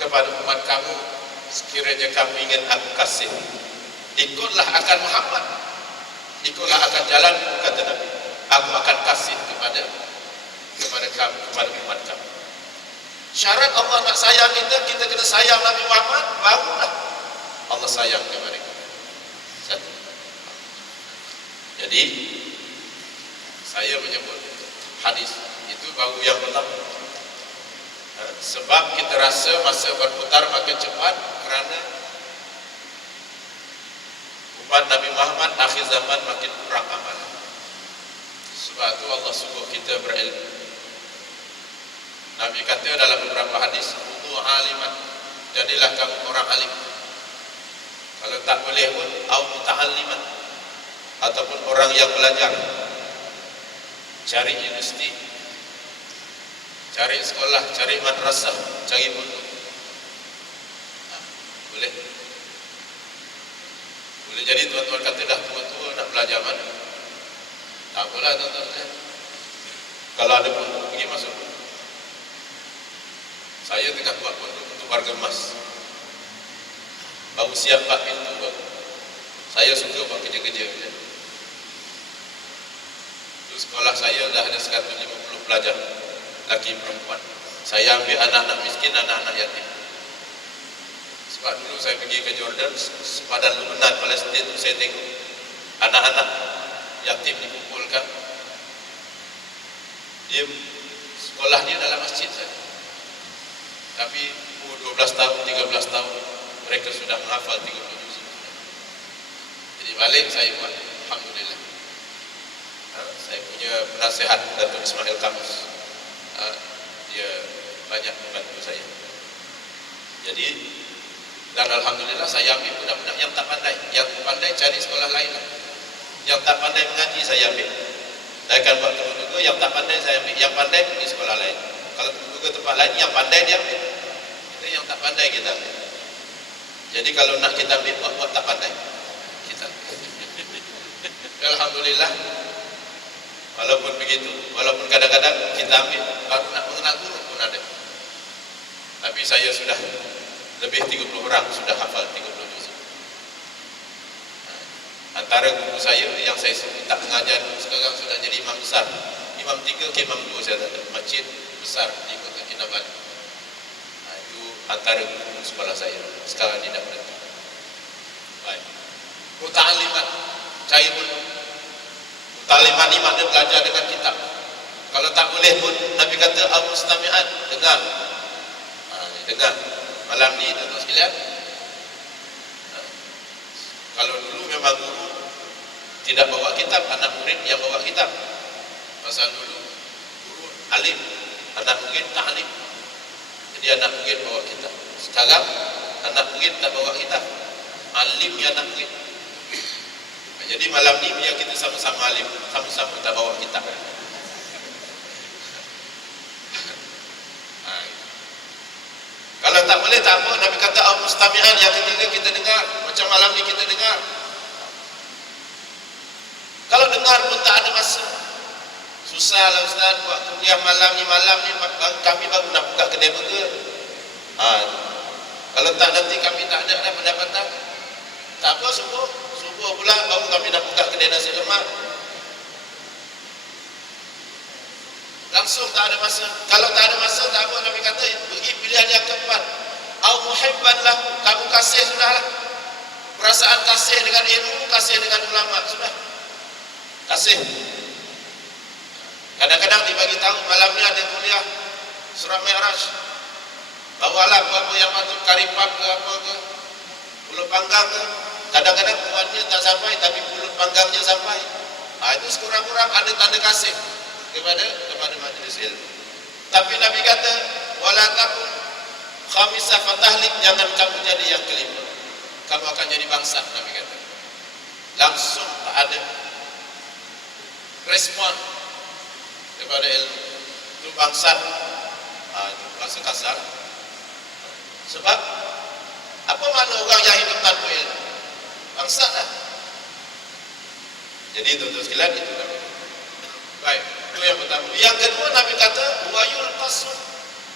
kepada umat kamu, sekiranya kamu ingin aku kasih, ikutlah akan Muhammad, ikutlah akan jalan, kata Nabi, aku akan kasih kepada kamu, kepada umat kamu. Syarat Allah nak sayang kita kena sayang Nabi Muhammad, barulah Allah sayang kepada kita. Satu. Jadi saya menyebut hadis itu baru yang pertama. Sebab kita rasa masa berputar makin cepat kerana umat Nabi Muhammad akhir zaman makin kurang amal. Sebab itu Allah suruh kita berilmu. Nabi kata dalam beberapa hadis, "Kunu aliman." Jadilah kamu orang alim. Kalau tak boleh pun au muta'alliman, ataupun orang yang belajar. Cari universiti, cari sekolah, cari madrasah, cari pondok. Boleh. Boleh jadi tuan-tuan kata dah tua-tua nak belajar mana? Tak apalah tuan-tuan. Kalau ada pondok, pergi masuk. Saya tengah buat pondok untuk warga emas. Baru siap Pak pintu baru. Saya suka buat kerja-kerja. Itu sekolah saya dah ada 150 pelajar, laki perempuan. Saya ambil anak-anak miskin, anak-anak yatim. Sebab dulu saya pergi ke Jordan, sepadan Lebanon, Palestin itu saya tengok anak-anak yatim dikumpulkan. Dia sekolah dia dalam masjid saja. Tapi 12 tahun, 13 tahun mereka sudah menghafal 30 juz. Jadi balik saya buat, alhamdulillah. Saya punya penasihat Datuk Ismail Kamus. Dia banyak membantu saya. Jadi dan alhamdulillah saya ambil budak-budak yang tak pandai. Yang pandai cari sekolah lain lah. Yang tak pandai mengaji saya ambil. Saya akan buat tunggu-tunggu, yang tak pandai saya ambil. Yang pandai pergi sekolah lain. Kalau tunggu-tunggu tempat lain, yang pandai dia ambil. Itu yang tak pandai kita ambil. Jadi kalau nak kita ambil, buat tak pandai kita. Alhamdulillah. Walaupun begitu, walaupun kadang-kadang kita ambil, baru nak mengenal guru pun ada. Tapi saya sudah lebih 30 orang sudah hafal 30 juz. Antara guru saya yang saya minta mengajar sekarang sudah jadi imam besar. Imam 3 ke imam 2 saya ada. Masjid besar di Kota Kinabalu. Itu antara guru sekolah saya. Sekarang tidak berhenti. Baik. Muta'alimat. Saya pun muta'alimat ni makna belajar dengan kitab. Kalau tak boleh pun Nabi kata al-mustami'at, dengar. Dengar. Malam ni tuan-tuan sekalian, kalau dulu memang guru tidak bawa kitab, anak murid yang bawa kitab. Pasal dulu guru alim, anak murid tak alim. Jadi anak murid bawa kitab. Sekarang anak murid tak bawa kitab, alim yang anak murid. Jadi malam ni biar kita sama-sama alim, sama-sama tak bawa kitab. Kalau tak boleh tak apa, Nabi kata al-mustami'an, yang ketiga kita dengar, macam malam ni kita dengar. Kalau dengar pun tak ada masa. Susahlah Ustaz buat kuliah malam ni kami baru nak buka kedai burger. Kalau tak nanti kami tak ada dah pendapatan. Tak apa, subuh pula baru kami nak buka kedai nasi lemak. Langsung tak ada masa. Kalau tak ada masa, tak apa, Nabi kata bagi pilihan yang keempat. Au muhibban lahu, kamu kasih sudahlah. Perasaan kasih dengan ilmu, kasih dengan ulama, sudah. Kasih. Kadang-kadang dibagi tahu malam ni ada kuliah surah Mi'raj. Bawalah apa yang patut karipap ke apa ke, pulut panggang ke. Kadang-kadang buatnya tak sampai tapi pulut panggangnya sampai. Itu sekurang-kurang ada tanda kasih kepada majlis ilmu. Tapi Nabi kata wala takun khamisah fatahlik, jangan kamu jadi yang kelima, kamu akan jadi bangsa. Nabi kata langsung tak ada respon kepada ilmu, itu bangsa. Itu bahasa kasar. Sebab apa makna orang yang hidup tanpa ilmu? Bangsa lah. Jadi tuan-tuan sekalian, itu Nabi. Baik, itu yang pertama. Yang kedua Nabi kata wayul qasr.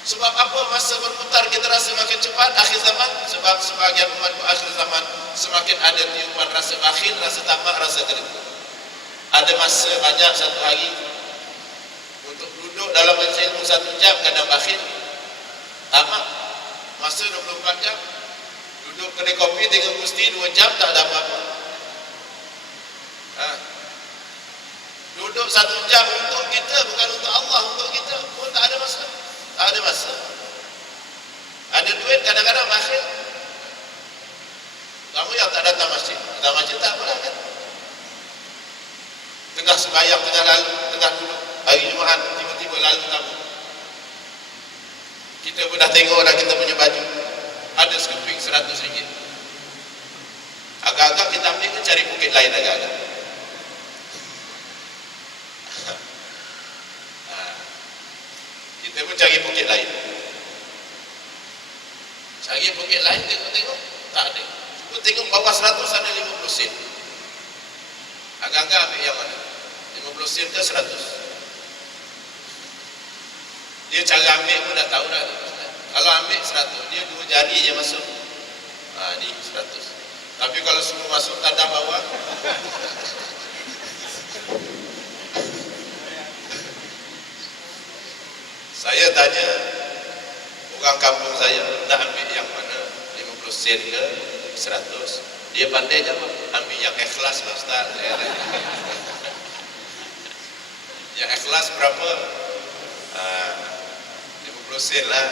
Sebab apa masa berputar kita rasa makin cepat akhir zaman? Sebab sebahagian umat akhir zaman semakin ada tiupan rasa bakhil, rasa tamak, rasa gerinda. Ada masa banyak satu hari untuk duduk dalam majlis ilmu 1 jam, kadang bakhil, tamak. Masa 24 jam duduk kedai kopi tengok gusti 2 jam tak ada apa-apa. Duduk 1 jam untuk kita, bukan untuk Allah, untuk kita pun tak ada masa. Tak ada masa. Ada duit kadang-kadang bakhil. Kamu yang tak datang masjid, datang masjid tak apalah kan. Tengah sembahyang, tengah duduk hari Jumaat, tiba-tiba lalu kamu. Kita pun dah tengok dah kita punya baju ada sekeping RM100. Agak-agak kita ambil ke cari bukit lain agak-agak. Kita pun cari bukit lain. Cari bukit lain, tengok-tengok tak ada. Cuba tengok bawah 100 ada 50 sen. Agak-agak ambil yang mana? 50 sen ke 100? Dia cara ambil pun dah tahu dah. Kalau ambil 100, dia 2 jari je masuk. Ni 100. Tapi kalau semua masuk tanda bawah, saya tanya orang kampung saya, nak ambil yang mana? 50 sen ke 100? Dia pandai jawab, ambil yang ikhlas lah Ustaz. Yang ikhlas berapa? 50 sen lah.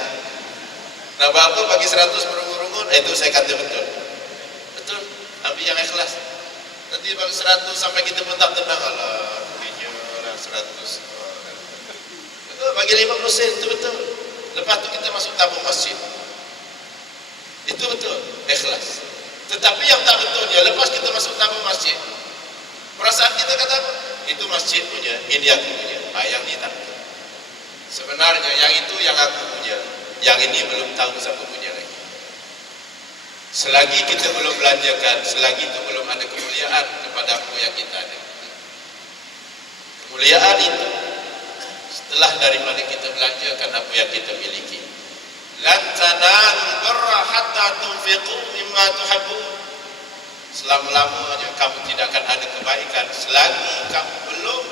Nah, apa bagi 100 berungun-ungun? Itu saya kata betul. Betul, ambil yang ikhlas. Nanti bagi 100 sampai kita pun tak tenang. Alah, dunia lah 100. Betul, bagi 50 sen, itu betul. Lepas tu kita masuk tabung masjid. Itu betul, ikhlas. Tetapi yang tak betulnya, lepas kita masuk tabung masjid, perasaan kita kata apa? Itu masjid punya, ini aku punya. Yang ini tak betul. Sebenarnya yang itu yang aku punya, yang ini belum tahu siapa punya lagi. Selagi kita belum belanjakan, selagi itu belum ada kemuliaan kepada apa yang kita ada. Kemuliaan itu setelah daripada kita belanjakan apa yang kita miliki. Lan tanalul birra hatta tunfiqu mimma tuhibbun. Selama-lamanya kamu tidak akan ada kebaikan selagi kamu belum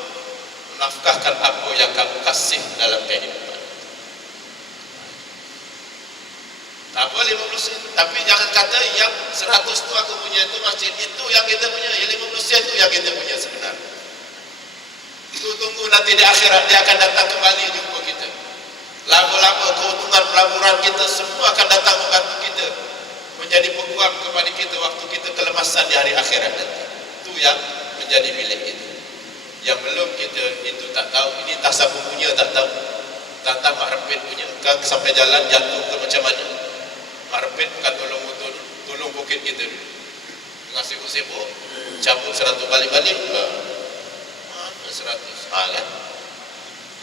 menafkahkan apa yang kamu kasih dalam kehidupan. Tak apa 50 sen, tapi jangan kata yang 100 tu aku punya, itu masjid itu yang kita punya, yang 50 sen tu yang kita punya sebenarnya. Itu tunggu nanti di akhirat dia akan datang kembali jumpa kita. Lama-lama keuntungan pelaburan kita semua akan datang membantu kita, menjadi peguam kepada kita waktu kita kelemasan di hari akhirat nanti. Itu yang menjadi milik kita. Yang belum kita itu tak tahu, ini tak siapa punya tak tahu. Tak tahu Mak Repit punya, kan sampai jalan jatuh ke macam mana. Mak Repit bukan tolong poket kita dulu. Dengan sibuk-sibuk, cabut 100 balik-balik, mana 100? Kan?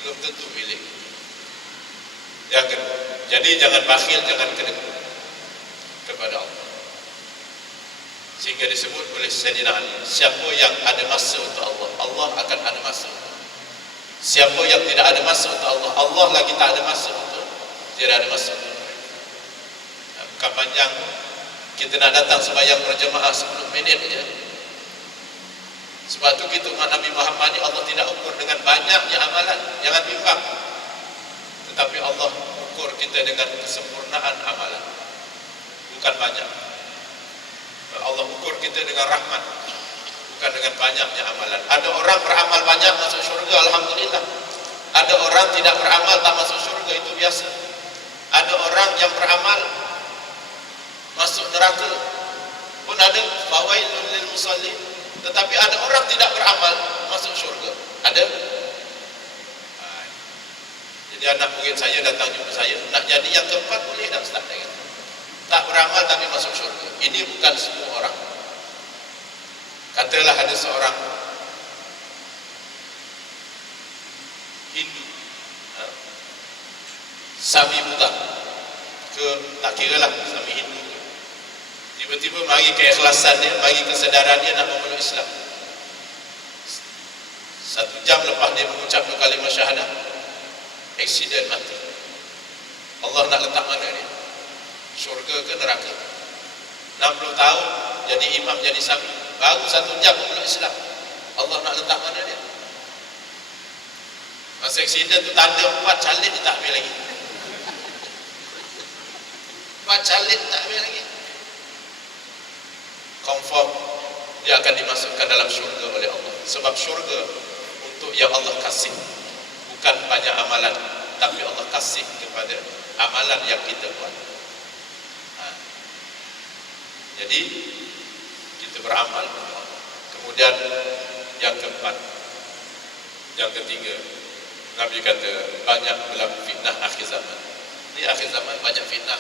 Belum tentu milik. Yang kedua, jadi jangan bakhil, jangan kedekut kepada Allah. Sehingga disebut oleh Sayyidina Ali, siapa yang ada masa untuk Allah, Allah akan ada masa untuk. Siapa yang tidak ada masa untuk Allah, Allah lagi tak ada masa untuk. Tidak ada masa untuk. Bukan panjang, kita nak datang sembahyang berjemaah 10 minit saja. Sebab tu kita umat Nabi Muhammad ni Allah tidak ukur dengan banyaknya amalan, jangan bimbang. Tetapi Allah ukur kita dengan kesempurnaan amalan, bukan banyak. Allah ukur kita dengan rahmat, bukan dengan banyaknya amalan. Ada orang beramal banyak masuk syurga, alhamdulillah. Ada orang tidak beramal tak masuk syurga, itu biasa. Ada orang yang beramal masuk neraka pun ada, fawailul lil musallin. Tetapi ada orang tidak beramal masuk syurga, ada. Jadi anak murid saya datang jumpa saya, nak jadi yang keempat boleh tak Ustaz? Tak beramal tapi masuk syurga. Ini bukan semua orang. Katalah ada seorang Hindu, Sami Buddha ke, tak kira lah Sami Hindu, tiba-tiba mari keikhlasan dia, mari kesedaran dia nak memeluk Islam. 1 jam lepas dia mengucap kalimah syahadah, aksiden mati. Allah nak letak mana dia? Syurga ke neraka? 60 tahun jadi imam, jadi sami, baru 1 jam memeluk Islam. Allah nak letak mana dia? Masa aksiden tu tanda 4 calit dia tak ambil lagi. 4 calit tak ambil lagi. Confirm dia akan dimasukkan dalam syurga oleh Allah. Sebab syurga untuk yang Allah kasih, bukan banyak amalan, tapi Allah kasih kepada amalan yang kita buat. Jadi kita beramal. Kemudian yang keempat, yang ketiga, Nabi kata banyak berlaku fitnah akhir zaman. Ini akhir zaman banyak fitnah.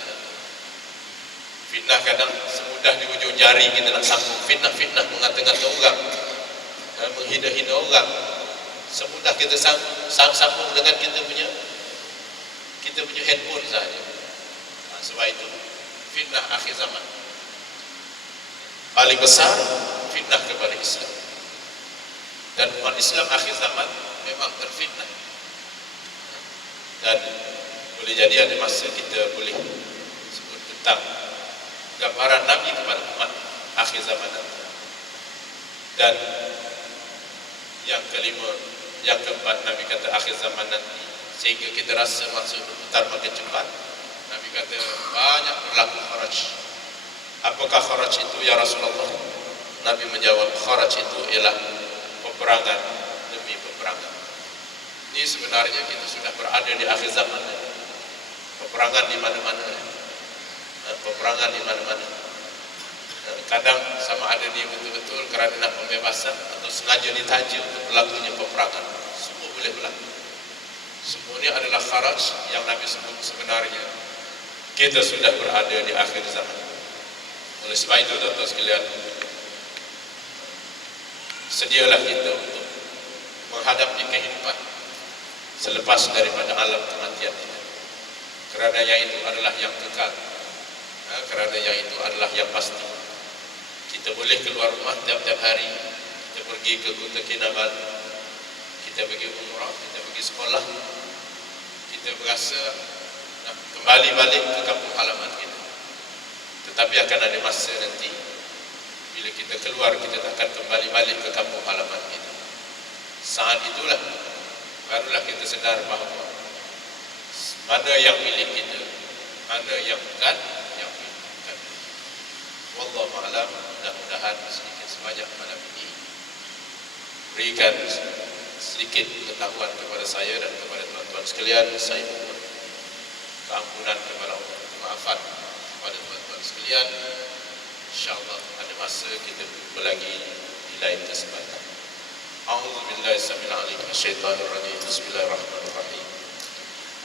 Fitnah kadang semudah di ujung jari kita nak sambung. Fitnah-fitnah mengata-ngata orang, menghina-hina orang, semudah kita sambung dengan kita punya handphone saja. Sebab itu fitnah akhir zaman paling besar, fitnah kepada Islam. Dan umat Islam akhir zaman memang terfitnah. Dan Boleh jadi ada masa kita boleh sebut tentang gambaran Nabi kepada umat akhir zaman nanti. Dan yang kelima, yang keempat, Nabi kata akhir zaman nanti, sehingga kita rasa masuk berputar makin cepat. Nabi kata banyak berlaku kharaj. Apakah kharaj itu ya Rasulullah? Nabi menjawab, kharaj itu ialah peperangan demi peperangan. Ini sebenarnya kita sudah berada di akhir zaman. Peperangan di mana-mana. Peperangan di mana-mana. Kadang sama ada dia betul-betul kerana nak pembebasan atau sengaja ditaja untuk berlakunya peperangan. Semua boleh berlaku. Semua ini adalah kharaj yang Nabi sebut sebenarnya. Kita sudah berada di akhir zaman. Oleh sebab itu, tuan-tuan sekalian, sedialah kita untuk menghadapi kehidupan selepas daripada alam kematian ini. Kerana yang itu adalah yang kekal. Kerana yang itu adalah yang pasti. Kita boleh keluar rumah tiap-tiap hari. Kita pergi ke Kota Kinabalu, kita pergi umrah, kita pergi sekolah. Kita berasa nak kembali balik ke kampung halaman kita. Tetapi akan ada masa nanti bila kita keluar, kita takkan kembali balik ke kampung halaman kita. Saat itulah barulah kita sedar bahawa mana yang milik kita, mana yang bukan, yang bukan. Wallahu a'lam. Mudah-mudahan sedikit sebanyak malam ini berikan sedikit pengetahuan kepada saya dan kepada tuan-tuan sekalian. Saya mohon keampunan kepada Allah, kemaafan kepada tuan-tuan sekalian. InsyaAllah ada masa kita berjumpa lagi di lain kesempatan. A'udzubillahi samil alim minasyaitanir rajim. Bismillahirrahmanirrahim.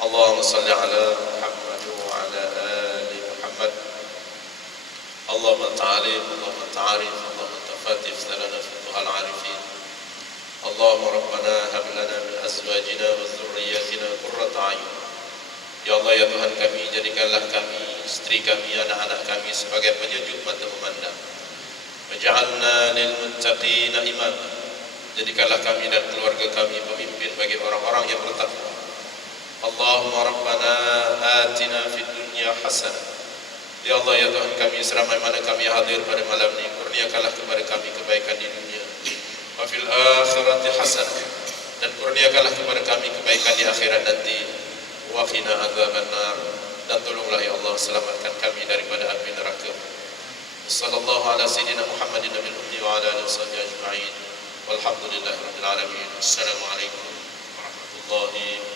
Allahumma salli ala Muhammad wa ala ali Muhammad. Allahumma ta'alim, Allahumma ta'arif, Allahumma tafatif lana futuhal arifin. Allahumma rabbana hab lana min azwajina wa dhurriyyatina qurrata a'yun. Ya Allah, ya Tuhan kami, jadikanlah kami, isteri kami, anak-anak kami sebagai penyejuk mata memandang. Waj'alna lil muttaqina imama. Jadikanlah kami dan keluarga kami pemimpin bagi orang-orang yang bertakwa. Allahumma rabbana atina fid dunya hasanah. Ya Allah, ya Tuhan kami, seramai mana kami hadir pada malam ini, kurniakanlah kepada kami kebaikan di dunia. Wa fil akhirati hasanah. Dan kurniakanlah kepada kami kebaikan di akhirat nanti. Wa qina adzabannar. Dan tolonglah ya Allah, selamatkan kami daripada api neraka. Sallallahu ala sayyidina Muhammadin nabiyil ummi wa ala alihi wasahbihi ajma'in. Walhamdulillahirabbil alamin. Assalamualaikum warahmatullahi wabarakatuh.